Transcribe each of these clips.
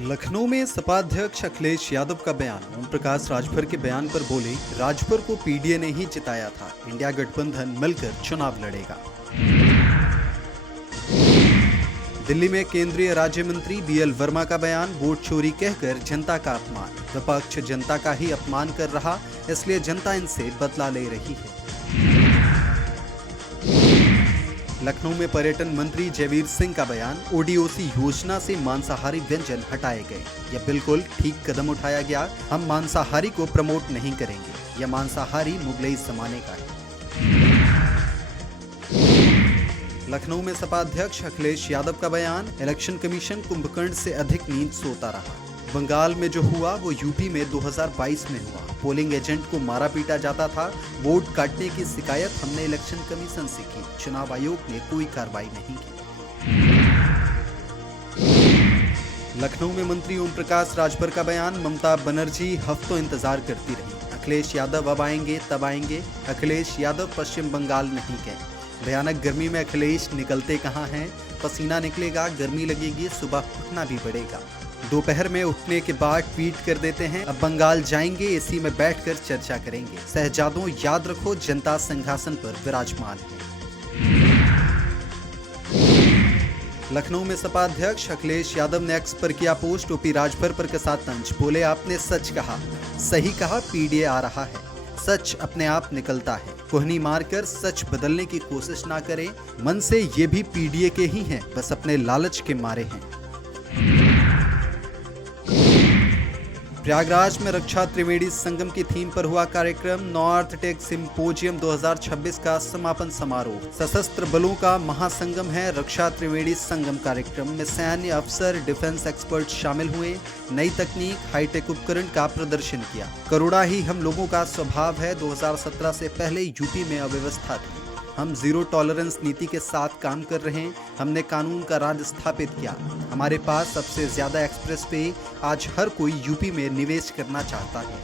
लखनऊ में सपा अध्यक्ष अखिलेश यादव का बयान। ओम प्रकाश राजभर के बयान पर बोले, राजभर को पीडीए ने ही जिताया था, इंडिया गठबंधन मिलकर चुनाव लड़ेगा। दिल्ली में केंद्रीय राज्य मंत्री बीएल वर्मा का बयान, वोट चोरी कहकर जनता का अपमान। विपक्ष जनता का ही अपमान कर रहा, इसलिए जनता इनसे बदला ले रही है। लखनऊ में पर्यटन मंत्री जयवीर सिंह का बयान, ओडीओसी योजना से मांसाहारी व्यंजन हटाए गए। यह बिल्कुल ठीक कदम उठाया गया। हम मांसाहारी को प्रमोट नहीं करेंगे। यह मांसाहारी मुगलई जमाने का है। लखनऊ में सपा अध्यक्ष अखिलेश यादव का बयान, इलेक्शन कमीशन कुंभकर्ण से अधिक नींद सोता रहा। बंगाल में जो हुआ वो यूपी में 2022 में हुआ। पोलिंग एजेंट को मारा पीटा जाता था। वोट काटने की शिकायत हमने इलेक्शन कमीशन से की। चुनाव आयोग ने कोई कार्रवाई नहीं की। लखनऊ में मंत्री ओम प्रकाश राजभर का बयान, ममता बनर्जी हफ्तों इंतजार करती रही। अखिलेश यादव अब आएंगे तब आएंगे। अखिलेश यादव पश्चिम बंगाल नहीं गए। भयानक गर्मी में अखिलेश निकलते कहाँ हैं? पसीना निकलेगा, गर्मी लगेगी, सुबह उठना भी पड़ेगा। दोपहर में उठने के बाद ट्वीट कर देते हैं, अब बंगाल जाएंगे, एसी में बैठकर चर्चा करेंगे। शहजादों याद रखो, जनता सिंहासन पर विराजमान है। लखनऊ में सपा अध्यक्ष अखिलेश यादव ने एक्स पर किया पोस्ट, ओपी राजभर पर कसा तंज। बोले, आपने सच कहा, सही कहा, पीडीए आ रहा है। सच अपने आप निकलता है। कोहनी मारकर सच बदलने की कोशिश ना करें। मन से ये भी पीडीए के ही हैं, बस अपने लालच के मारे हैं। प्रयागराज में रक्षा त्रिवेणी संगम की थीम पर हुआ कार्यक्रम, नॉर्थ टेक सिंपोजियम 2026 का समापन समारोह। सशस्त्र बलों का महासंगम है रक्षा त्रिवेणी संगम। कार्यक्रम में सैन्य अफसर, डिफेंस एक्सपर्ट शामिल हुए। नई तकनीक, हाईटेक उपकरण का प्रदर्शन किया। करुणा ही हम लोगों का स्वभाव है। 2017 से पहले यूपी में अव्यवस्था थी। हम जीरो टॉलरेंस नीति के साथ काम कर रहे हैं। हमने कानून का राज स्थापित किया। हमारे पास सबसे ज्यादा एक्सप्रेस वे। आज हर कोई यूपी में निवेश करना चाहता है।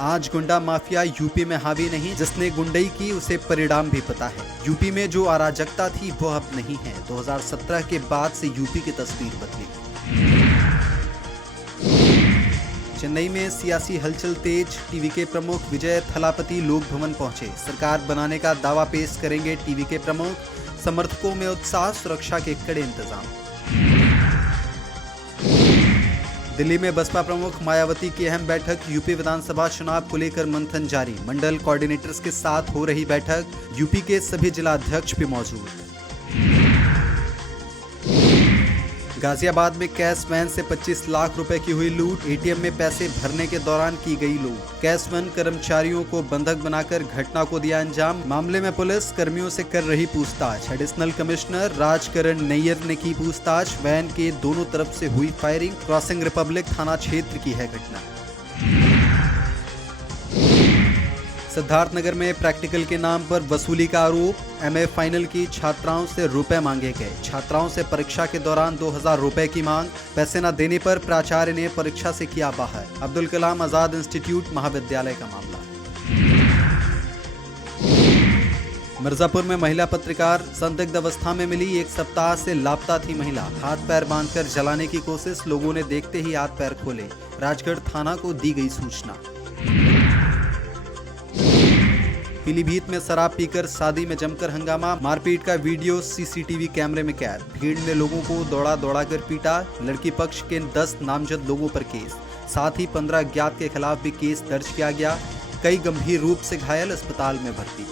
आज गुंडा माफिया यूपी में हावी नहीं। जिसने गुंडई की उसे परिणाम भी पता है। यूपी में जो अराजकता थी वो अब नहीं है। 2017 के बाद से यूपी की तस्वीर बदली। चेन्नई में सियासी हलचल तेज। टीवीके प्रमुख विजय थलापति लोक भवन पहुंचे। सरकार बनाने का दावा पेश करेंगे टीवीके प्रमुख। समर्थकों में उत्साह, सुरक्षा के कड़े इंतजाम। दिल्ली में बसपा प्रमुख मायावती की अहम बैठक। यूपी विधानसभा चुनाव को लेकर मंथन जारी। मंडल कोऑर्डिनेटर्स के साथ हो रही बैठक। यूपी के सभी जिला अध्यक्ष भी मौजूद। गाजियाबाद में कैश वैन से 25 लाख रुपए की हुई लूट। एटीएम में पैसे भरने के दौरान की गई लूट। कैश वैन कर्मचारियों को बंधक बनाकर घटना को दिया अंजाम। मामले में पुलिस कर्मियों से कर रही पूछताछ। एडिशनल कमिश्नर राजकरण नैयर ने की पूछताछ। वैन के दोनों तरफ से हुई फायरिंग। क्रॉसिंग रिपब्लिक थाना क्षेत्र की है घटना। सिद्धार्थनगर में प्रैक्टिकल के नाम पर वसूली का आरोप। एमए फाइनल की छात्राओं से रुपए मांगे गए। छात्राओं से परीक्षा के दौरान 2000 रुपए की मांग। पैसे न देने पर प्राचार्य ने परीक्षा से किया बाहर। अब्दुल कलाम आजाद इंस्टीट्यूट महाविद्यालय का मामला। मिर्जापुर में महिला पत्रकार संदिग्ध अवस्था में मिली। 1 सप्ताह से लापता थी महिला। हाथ पैर बांधकर जलाने की कोशिश। लोगों ने देखते ही हाथ पैर खोले। राजगढ़ थाना को दी गई सूचना। पीलीभीत में शराब पीकर शादी में जमकर हंगामा। मारपीट का वीडियो सीसीटीवी कैमरे में कैद। भीड़ ने लोगों को दौड़ा दौड़ा कर पीटा। लड़की पक्ष के 10 नामजद लोगों पर केस। साथ ही 15 अज्ञात के खिलाफ भी केस दर्ज किया गया। कई गंभीर रूप से घायल, अस्पताल में भर्ती।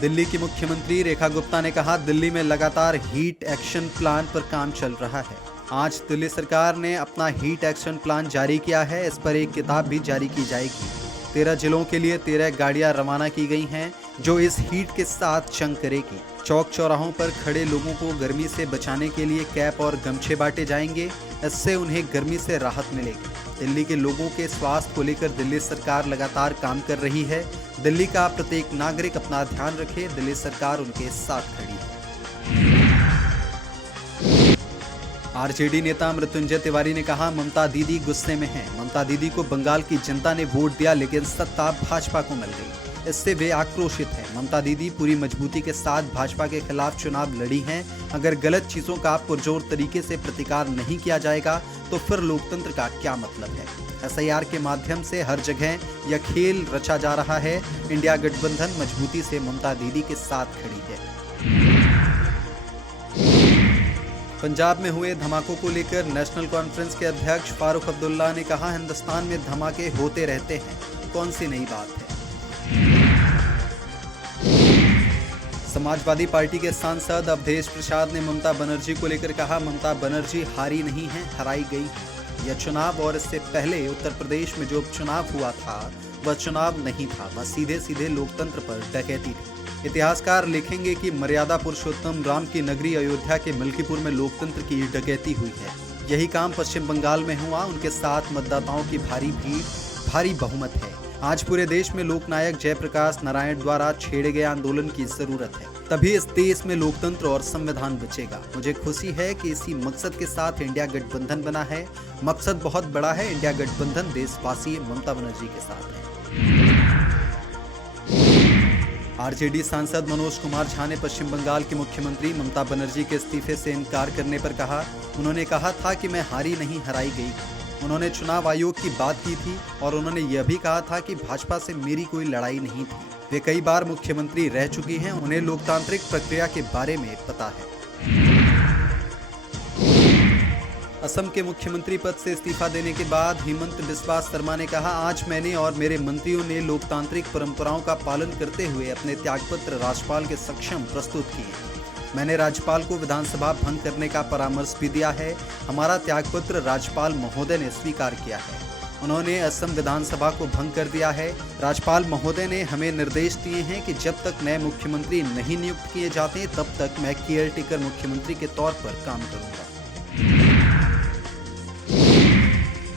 दिल्ली की मुख्यमंत्री रेखा गुप्ता ने कहा, दिल्ली में लगातार हीट एक्शन प्लान पर काम चल रहा है। आज दिल्ली सरकार ने अपना हीट एक्शन प्लान जारी किया है। इस पर एक किताब भी जारी की जाएगी। 13 जिलों के लिए 13 गाड़ियां रवाना की गई हैं, जो इस हीट के साथ जंग करेगी। चौक चौराहों पर खड़े लोगों को गर्मी से बचाने के लिए कैप और गमछे बांटे जाएंगे। इससे उन्हें गर्मी से राहत मिलेगी। दिल्ली के लोगों के स्वास्थ्य को लेकर दिल्ली सरकार लगातार काम कर रही है। दिल्ली का प्रत्येक नागरिक अपना ध्यान रखे। दिल्ली सरकार उनके साथ खड़ी है। आरजेडी नेता मृत्युंजय तिवारी ने कहा, ममता दीदी गुस्से में हैं। ममता दीदी को बंगाल की जनता ने वोट दिया, लेकिन सत्ता भाजपा को मिल गई। इससे वे आक्रोशित हैं। ममता दीदी पूरी मजबूती के साथ भाजपा के खिलाफ चुनाव लड़ी हैं। अगर गलत चीजों का पुरजोर तरीके से प्रतिकार नहीं किया जाएगा तो फिर लोकतंत्र का क्या मतलब है। SIR के माध्यम से हर जगह यह खेल रचा जा रहा है। इंडिया गठबंधन मजबूती से ममता दीदी के साथ खड़ी है। पंजाब में हुए धमाकों को लेकर नेशनल कॉन्फ्रेंस के अध्यक्ष फारूक अब्दुल्ला ने कहा, हिंदुस्तान में धमाके होते रहते हैं, कौन सी नई बात है। समाजवादी पार्टी के सांसद अवधेश प्रसाद ने ममता बनर्जी को लेकर कहा, ममता बनर्जी हारी नहीं है, हराई गई है। यह चुनाव और इससे पहले उत्तर प्रदेश में जो उपचुनाव हुआ था वह चुनाव नहीं था, वह सीधे सीधे लोकतंत्र पर डकैती थी। इतिहासकार लिखेंगे कि मर्यादा पुरुषोत्तम राम की नगरी अयोध्या के मिल्कीपुर में लोकतंत्र की डकैती हुई है। यही काम पश्चिम बंगाल में हुआ। उनके साथ मतदाताओं की भारी भीड़, भारी बहुमत है। आज पूरे देश में लोकनायक जयप्रकाश नारायण द्वारा छेड़े गए आंदोलन की जरूरत है, तभी इस देश में लोकतंत्र और संविधान बचेगा। मुझे खुशी है कि इसी मकसद के साथ इंडिया गठबंधन बना है। मकसद बहुत बड़ा है। इंडिया गठबंधन देशवासी ममता बनर्जी के साथ है। RJD सांसद मनोज कुमार झा ने पश्चिम बंगाल की मुख्यमंत्री ममता बनर्जी के इस्तीफे से इनकार करने पर कहा, उन्होंने कहा था कि मैं हारी नहीं, हराई गई। उन्होंने चुनाव आयोग की बात की थी और उन्होंने यह भी कहा था कि भाजपा से मेरी कोई लड़ाई नहीं थी। वे कई बार मुख्यमंत्री रह चुकी हैं, उन्हें लोकतांत्रिक प्रक्रिया के बारे में पता है। असम के मुख्यमंत्री पद से इस्तीफा देने के बाद हिमंत बिस्वा शर्मा ने कहा, आज मैंने और मेरे मंत्रियों ने लोकतांत्रिक परंपराओं का पालन करते हुए अपने त्यागपत्र राज्यपाल के समक्ष प्रस्तुत किए। मैंने राज्यपाल को विधानसभा भंग करने का परामर्श भी दिया है। हमारा त्यागपत्र राज्यपाल महोदय ने स्वीकार किया है। उन्होंने असम विधानसभा को भंग कर दिया है। राज्यपाल महोदय ने हमें निर्देश दिए हैं कि जब तक नए मुख्यमंत्री नहीं नियुक्त किए जाते तब तक मैं केयरटेकर मुख्यमंत्री के तौर पर काम करूंगा।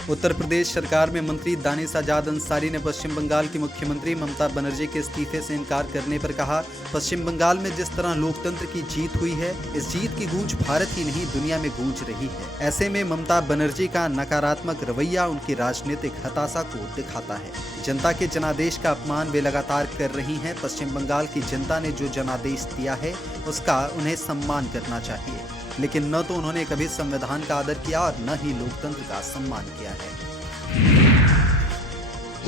उत्तर प्रदेश सरकार में मंत्री दानिश आजाद अंसारी ने पश्चिम बंगाल की मुख्यमंत्री ममता बनर्जी के इस्तीफे से इनकार करने पर कहा, पश्चिम बंगाल में जिस तरह लोकतंत्र की जीत हुई है, इस जीत की गूंज भारत ही नहीं दुनिया में गूंज रही है। ऐसे में ममता बनर्जी का नकारात्मक रवैया उनकी राजनीतिक हताशा को दिखाता है। जनता के जनादेश का अपमान वे लगातार कर रही हैं। पश्चिम बंगाल की जनता ने जो जनादेश दिया है उसका उन्हें सम्मान करना चाहिए, लेकिन न तो उन्होंने कभी संविधान का आदर किया और न ही लोकतंत्र का सम्मान किया है।